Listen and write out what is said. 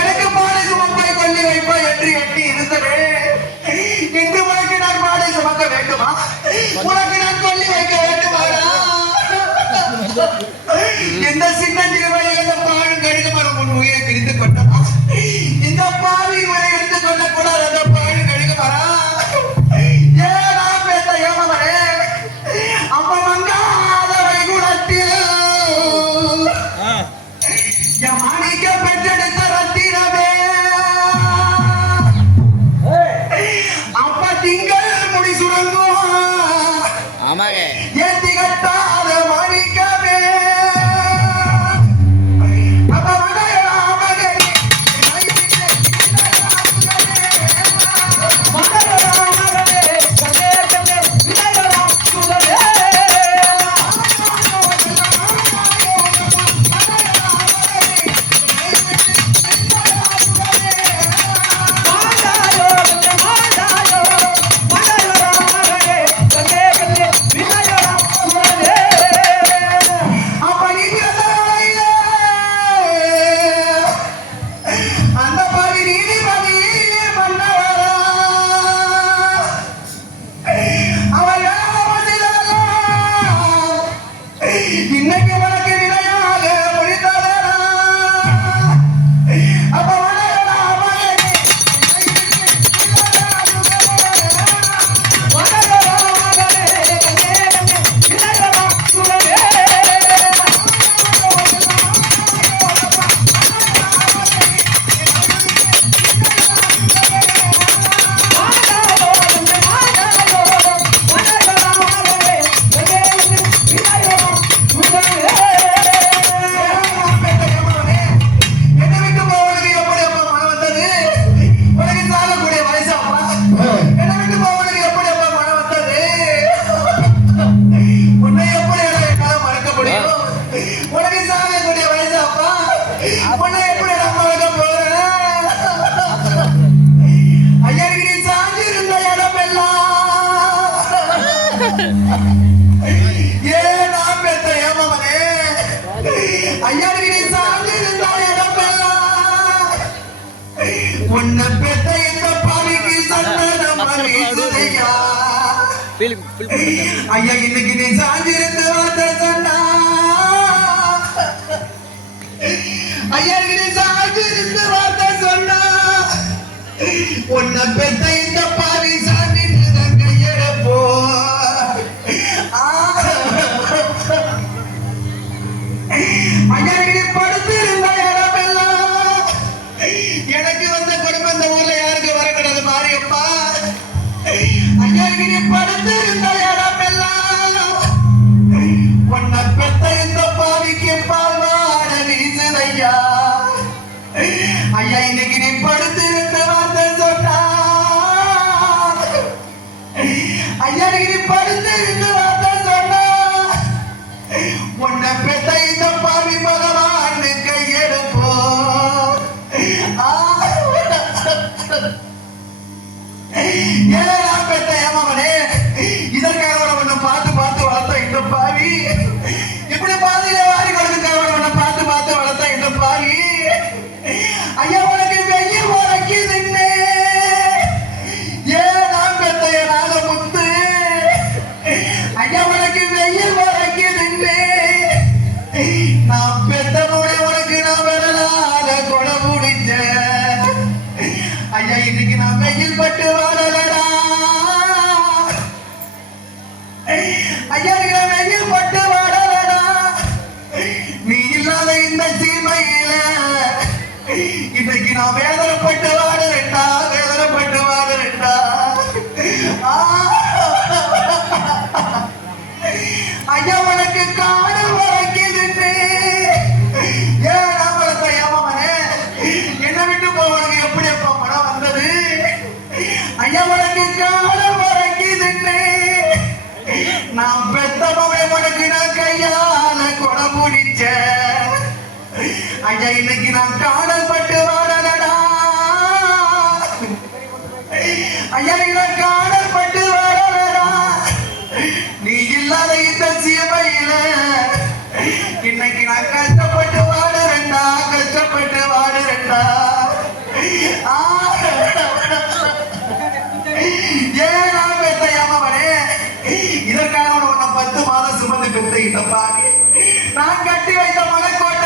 எனக்கு பாடை சுமப்பாய் கொல்லி வைப்பாய் என்று எண்ணி இருந்தவே இன்று உனக்கு நான் பாடை சுமக்க வேண்டுமா? உனக்கு நான் கொல்லி வைக்க வேண்டுமாடா? இந்த சின்ன திருவள்ளியில் இந்த பாழும் கடித மரம் உன் உயிரை பிரித்து கொண்டதா? இந்த பாவி உயிரை எடுத்துக் கொள்ளக்கூடாது. அந்த பாழும் கடித மரம் ஏனா பேச ஏமவரே அம்மா மங்காத வைகுணத்தில் மாணிக்க பெற்றெடுத்த ரத்தினமே அப்ப திங்கள் முடி சுரங்கும் ஏத்தி கட்டாத மாணிக்கமே அப்ப ஐயா இன்னைக்கு நீ சாஞ்சிருந்து வார்த்தை சொன்னா ஐயா நீ சாஞ்சிருந்து வார்த்தை சொன்னா உன்னை பெத்த இந்த பாவி சாஞ்சிருந்து கையெடுப்போ ஐயா நீ படுத்திருந்த இடமெல்லாம் எனக்கு வந்த குடும்பம் இந்த ஊர்ல யாருக்கு வரக்கூடாது மாரியப்பா. ஐயா நீ படுத்திருந்த இடமெல்லாம் உன்னை பெத்த இந்த பாவிக்கு பால்வாட வீசுதையா. ஐயா இன்னைக்கு நீ படுத்திருந்து வார்த்தை சொன்னா ஐயா நீ படுத்திருந்து வார்த்தை சொன்னா உன்னை பெத்த இந்த பாவி பகவான் கையெடுப்போ. ஏழாம் பெத்த ஏமாமனே இதற்காக உன்னை பார்த்து பார்த்து வளர்த்த இந்த பாவி இப்படி பாதியில வாரி கொடுத்துக்காக உன்னை பார்த்து பார்த்து வளர்த்த இந்த பாவி. ஐயா உனக்கு வெயில் உரைக்குதுன்னு ஏழாம் பெத்த நாக முத்து ஐயா உனக்கு வெயில் உரைக்குதுன்னு நான் பெத்த மூடி உனக்கு நான் விடலாத கொலை முடிச்சேன். ஐயா இன்னைக்கு நான் வெயில் பட்டு வாழலடா. ஐயா நான் வெயில் பட்டு வாழலடா. நீ இல்லாத இந்த சீமையில இன்னைக்கு நான் வேதனைப்பட்டு வாடுறேன்டா வேதனைப்பட்டு வாடுறேன்டா. ஐயா உனக்கு காடு வரைக்குதுன்னு ஏன் வளர்த்த ஏமாமனே என்ன விட்டு போவனுக்கு எப்படி எப்ப படம் வந்தது? ஐயா உனக்கு காடு வரைக்குதுன்னு நான் பெத்த மகன் உனக்கு நான் கையால கொடை பிடிச்சேன். ஐயா இன்னைக்கு நான் காடல் பட்டு வாடலடா. ஐயா நான் காடல் பட்டு வாடலடா. நீ இல்லாத இந்த சீமையில இன்னைக்கு நான் கஷ்டப்பட்டு வாடுறேன்டா கஷ்டப்பட்டு வாடுறேன்டா. இந்த பாவி நான் கட்டி வைத்த மனக்கோட்டை